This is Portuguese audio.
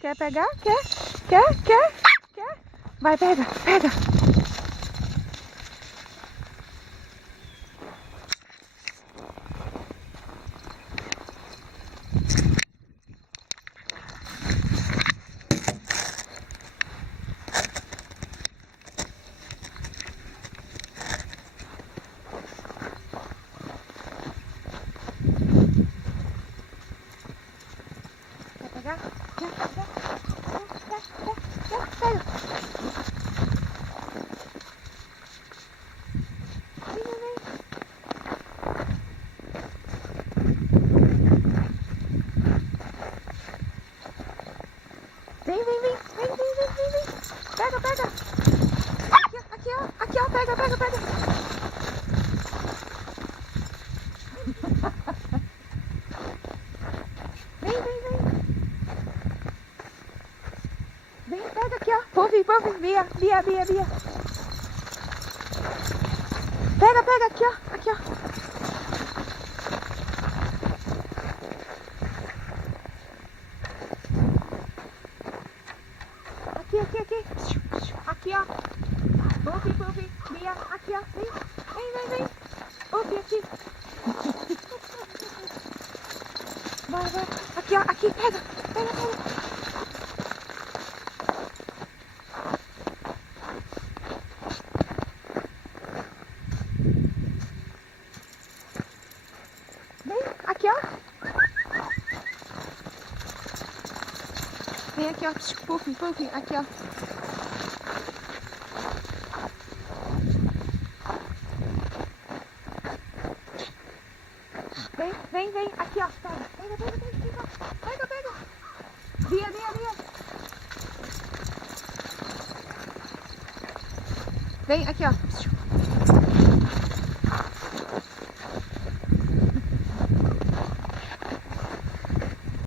Quer pegar? Quer? Vai, pega. Quer? Pega. Vem. Pega. Aqui, ó, pega. Vem. Vem, pega aqui, ó. Puff, Bia. Pega aqui, ó. Aqui. Aqui, ó. Puff, Bia. Aqui, ó. Vem. Puff, aqui. Vai. Aqui, ó. Aqui, pega. Vem, aqui, ó. Vem aqui, ó. Puff, aqui, ó. Vem, aqui, ó. Pega. Bia. Vem, aqui, ó.